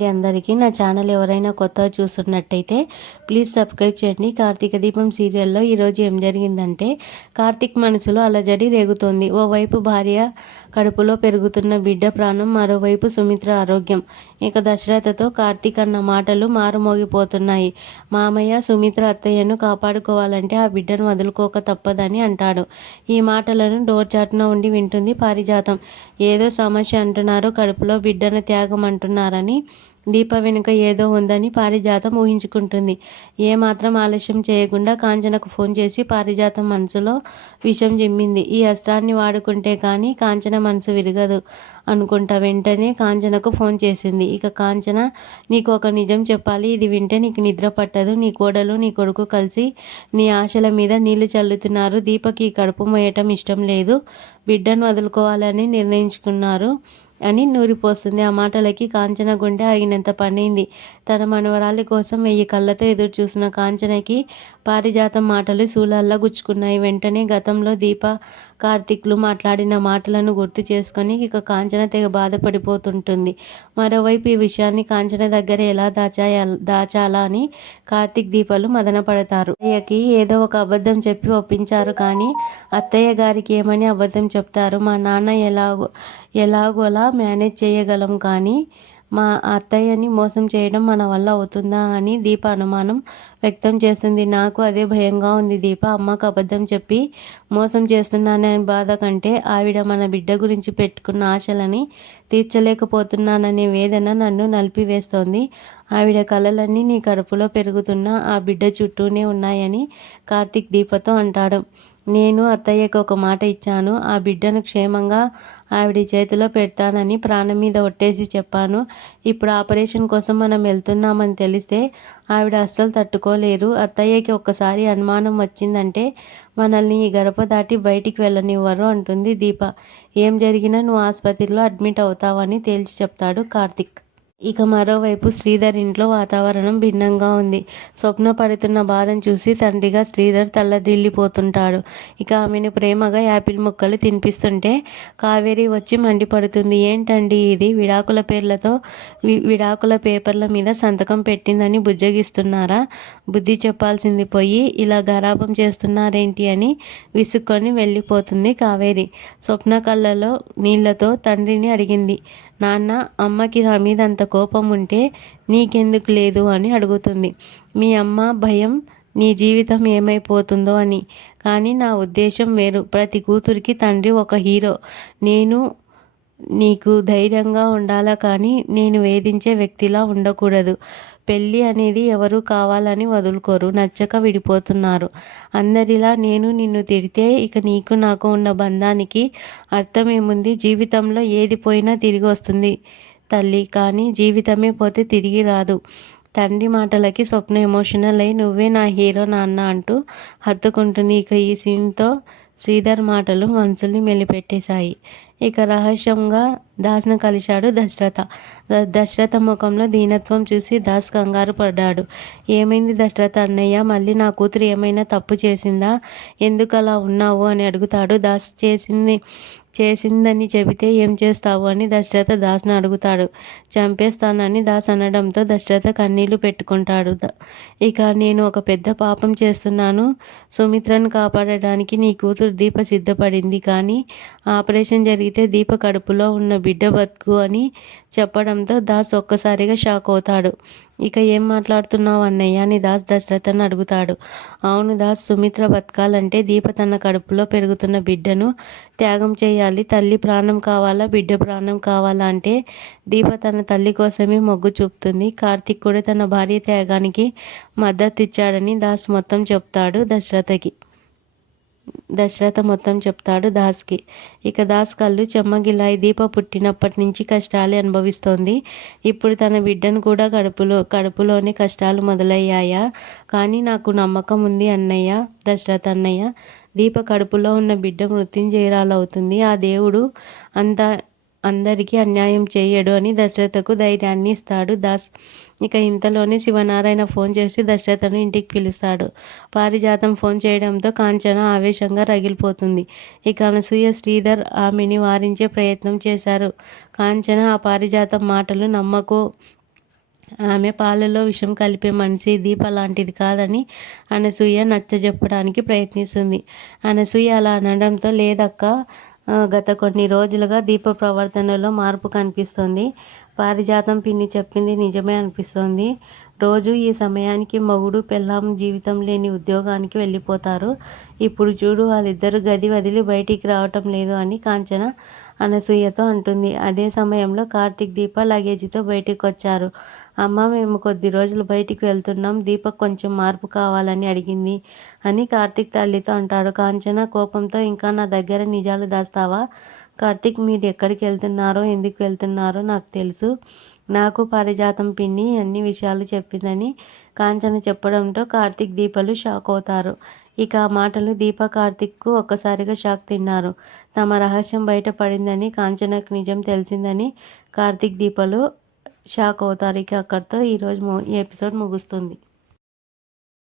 అండి అందరికీ. నా ఛానల్ ఎవరైనా కొత్తగా చూస్తున్నట్టయితే ప్లీజ్ సబ్స్క్రైబ్ చేయండి. కార్తీక దీపం సీరియల్లో ఈరోజు ఏం జరిగిందంటే, కార్తీక్ మనసులో అలజడి రేగుతోంది. ఓవైపు భార్య కడుపులో పెరుగుతున్న బిడ్డ ప్రాణం, మరోవైపు సుమిత్ర ఆరోగ్యం. ఇక దశరథతో కార్తీక్ అన్న మాటలు మారుమోగిపోతున్నాయి. మామయ్య సుమిత్ర అత్తయ్యను కాపాడుకోవాలంటే ఆ బిడ్డను వదులుకోక తప్పదని అంటాడు. ఈ మాటలను డోర్ చాటున ఉండి వింటుంది పారిజాతం. ఏదో సమస్య అంటున్నారు, కడుపులో బిడ్డను త్యాగం అంటున్నారని, దీప వెనుక ఏదో ఉందని పారిజాతం ఊహించుకుంటుంది. ఏమాత్రం ఆలస్యం చేయకుండా కాంచనకు ఫోన్ చేసి పారిజాతం మనసులో విషం జిమ్మింది. ఈ అస్త్రాన్ని వాడుకుంటే కానీ కాంచన మనసు విరగదు అనుకుంటా. వెంటనే కాంచనకు ఫోన్ చేసింది. ఇక కాంచన, నీకు ఒక నిజం చెప్పాలి, ఇది వింటే నీకు నిద్ర పట్టదు. నీ కోడలు నీ కొడుకు కలిసి నీ ఆశల మీద నీళ్లు చల్లుతున్నారు. దీపకి కడుపు మోయటం ఇష్టం లేదు, బిడ్డను వదులుకోవాలని నిర్ణయించుకున్నారు అని నూరిపోస్తుంది. ఆ మాటలకి కాంచన గుండె ఆగినంత పనైంది. తన మనవరాలి కోసం 1000 కళ్ళతో ఎదురు చూసిన కాంచనకి పారిజాతం మాటలు శూలాల్లా గుచ్చుకున్నాయి. వెంటనే గతంలో దీప కార్తీక్లు మాట్లాడిన మాటలను గుర్తు చేసుకొని ఇక కాంచన తెగ బాధపడిపోతుంటుంది. మరోవైపు ఈ విషయాన్ని కాంచన దగ్గర ఎలా దాచాలా అని కార్తీక్ దీపలు మదన పడతారు. అత్తయ్యకి ఏదో ఒక అబద్ధం చెప్పి ఒప్పించారు, కానీ అత్తయ్య గారికి ఏమని అబద్ధం చెప్తారు? మా నాన్న ఎలాగోలా మేనేజ్ చేయగలం, కానీ మా అత్తయ్యని మోసం చేయడం మన వల్ల అవుతుందా అని దీప అనుమానం వ్యక్తం చేస్తుంది. నాకు అదే భయంగా ఉంది దీప. అమ్మకు అబద్ధం చెప్పి మోసం చేస్తున్నాననే బాధ కంటే, ఆవిడ మన బిడ్డ గురించి పెట్టుకున్న ఆశలని తీర్చలేకపోతున్నాననే వేదన నన్ను నలిపివేస్తోంది. ఆవిడ కలలన్నీ నీ కడుపులో పెరుగుతున్న ఆ బిడ్డ చుట్టూనే ఉన్నాయని కార్తీక్ దీపతో అంటాడు. నేను అత్తయ్యకు ఒక మాట ఇచ్చాను, ఆ బిడ్డను క్షేమంగా ఆవిడ చేతిలో పెడతానని ప్రాణం మీద ఒట్టేసి చెప్పాను. ఇప్పుడు ఆపరేషన్ కోసం మనం వెళ్తున్నామని తెలిస్తే ఆవిడ అస్సలు తట్టుకోలేరు. అత్తయ్యకి ఒక్కసారి అనుమానం వచ్చిందంటే మనల్ని ఈ గడప దాటి బయటికి వెళ్ళనివ్వరు అంటుంది దీప. ఏం జరిగినా నువ్వు ఆసుపత్రిలో అడ్మిట్ అవుతావని తేల్చి చెప్తాడు కార్తీక్. ఇక మరోవైపు శ్రీధర్ ఇంట్లో వాతావరణం భిన్నంగా ఉంది. స్వప్న పడుతున్న బాధను చూసి తండ్రిగా శ్రీధర్ తల్లడిల్లిపోతుంటాడు. ఇక ఆమెను ప్రేమగా యాపిల్ ముక్కలు తినిపిస్తుంటే కావేరి వచ్చి మండిపడుతుంది. ఏంటండి ఇది, విడాకుల పేపర్ల మీద సంతకం పెట్టిందని బుజ్జగిస్తున్నారా? బుద్ధి చెప్పాల్సింది పోయి ఇలా గారాబం చేస్తున్నారేంటి అని విసుక్కొని వెళ్ళిపోతుంది కావేరి. స్వప్న కళ్ళలో నీళ్లతో తండ్రిని అడిగింది. నాన్న, అమ్మకి నా మీద అంత కోపం ఉంటే నీకెందుకు లేదు అని అడుగుతుంది. మీ అమ్మ భయం నీ జీవితం ఏమైపోతుందో అని. కానీ నా ఉద్దేశం వేరు. ప్రతి కూతురికి తండ్రి ఒక హీరో. నీకు ధైర్యంగా ఉండాలా, కానీ నేను వేధించే వ్యక్తిలా ఉండకూడదు. పెళ్ళి అనేది ఎవరు కావాలని వదులుకోరు, నచ్చక విడిపోతున్నారు. అందరిలా నేను నిన్ను తిడితే ఇక నీకు నాకు ఉన్న బంధానికి అర్థం ఏముంది? జీవితంలో ఏది పోయినా తిరిగి వస్తుంది తల్లి, కానీ జీవితమే పోతే తిరిగి రాదు. తండ్రి మాటలకి స్వప్న ఎమోషనల్ అయి నువ్వే నా హీరో నాన్న అంటూ హత్తుకుంటుంది. ఇక ఈ సీన్తో శ్రీధర్ మాటలు మనసుల్ని మెలిపెట్టేశాయి. ఇక రహస్యంగా దాస్ను కలిశాడు దశరథ. దశరథ ముఖంలో దీనత్వం చూసి దాస్ కంగారు పడ్డాడు. ఏమైంది దశరథ అన్నయ్య, మళ్ళీ నా కూతురు ఏమైనా తప్పు చేసిందా? ఎందుకు అలా ఉన్నావు అని అడుగుతాడు. దాస్ చేసిందని చెబితే ఏం చేస్తావు అని దశరథ దాస్ను అడుగుతాడు. చంపేస్తానని దాస్ అనడంతో దశరథ కన్నీళ్లు పెట్టుకుంటాడు. ఇక నేను ఒక పెద్ద పాపం చేస్తున్నాను. సుమిత్రను కాపాడడానికి నీ కూతురు దీప సిద్ధపడింది, కానీ ఆపరేషన్ జరిగితే దీప కడుపులో ఉన్న బిడ్డ బతుకు అని చెప్పడంతో దాస్ ఒక్కసారిగా షాక్ అవుతాడు. ఇక ఏం మాట్లాడుతున్నావు అన్నయ్య అని దాస్ దశరథను అడుగుతాడు. అవును దాస్, సుమిత్ర బతకాలంటే దీప తన కడుపులో పెరుగుతున్న బిడ్డను త్యాగం చేయాలి. తల్లి ప్రాణం కావాలా, బిడ్డ ప్రాణం కావాలా అంటే దీప తన తల్లి కోసమే మొగ్గు చూపుతుంది. కార్తీక్ కూడా తన భార్య త్యాగానికి మద్దతు ఇచ్చాడని దశరథ మొత్తం చెప్తాడు దాస్కి. ఇక దాస్ కళ్ళు చెమ్మగిలాయి. దీప పుట్టినప్పటి నుంచి కష్టాలే అనుభవిస్తోంది. ఇప్పుడు తన బిడ్డను కూడా కడుపులోనే కష్టాలు మొదలయ్యాయా? కానీ నాకు నమ్మకం ఉంది అన్నయ్య, దశరథ అన్నయ్య. దీప కడుపులో ఉన్న బిడ్డ మృత్యుంజయురాలవుతుంది. ఆ దేవుడు అందరికీ అన్యాయం చేయడు అని దశరథకు ధైర్యాన్ని ఇస్తాడు దాస్. ఇక ఇంతలోనే శివనారాయణ ఫోన్ చేసి దశరథను ఇంటికి పిలుస్తాడు. పారిజాతం ఫోన్ చేయడంతో కాంచన ఆవేశంగా రగిలిపోతుంది. ఇక అనసూయ శ్రీధర్ ఆమెని వారించే ప్రయత్నం చేశారు. కాంచన ఆ పారిజాతం మాటలు నమ్మకు ఆమె పాలలో విషం కలిపే మనిషి, దీప లాంటిది కాదని అనసూయ నచ్చజెప్పడానికి ప్రయత్నిస్తుంది. అనసూయ అలా అనడంతో లేదక్క, గత కొన్ని రోజులుగా దీప ప్రవర్తనలో మార్పు కనిపిస్తుంది. పారిజాతం పిన్ని చెప్పింది నిజమే అనిపిస్తోంది. రోజు ఈ సమయానికి మొగుడు పెళ్ళాం జీవితం లేని ఉద్యోగానికి వెళ్ళిపోతారు. ఇప్పుడు చూడు వాళ్ళిద్దరూ గది వదిలి బయటికి రావటం లేదు అని కాంచన అనసూయతో అంటుంది. అదే సమయంలో కార్తీక్, దీప లగేజీతో బయటికి వచ్చారు. అమ్మ, మేము కొద్ది రోజులు బయటికి వెళ్తున్నాం, దీపక్ కొంచెం మార్పు కావాలని అడిగింది అని కార్తీక్ తల్లితో అంటాడు. కాంచన కోపంతో, ఇంకా నా దగ్గర నిజాలు దాస్తావా కార్తీక్? మీరు ఎక్కడికి వెళ్తున్నారో, ఎందుకు వెళ్తున్నారో నాకు తెలుసు. నాకు పారిజాతం పిన్ని అన్ని విషయాలు చెప్పిందని కాంచన చెప్పడంతో కార్తీక్, దీపలు షాక్ అవుతారు. ఇక ఆ మాటలు దీప కార్తీక్కు ఒక్కసారిగా షాక్ తిన్నారు. తమ రహస్యం బయటపడిందని, కాంచనకు నిజం తెలిసిందని కార్తీక్, దీపలు షాక్ అవుతారు. ఇక అక్కడితో ఈ ఎపిసోడ్ ముగుస్తుంది.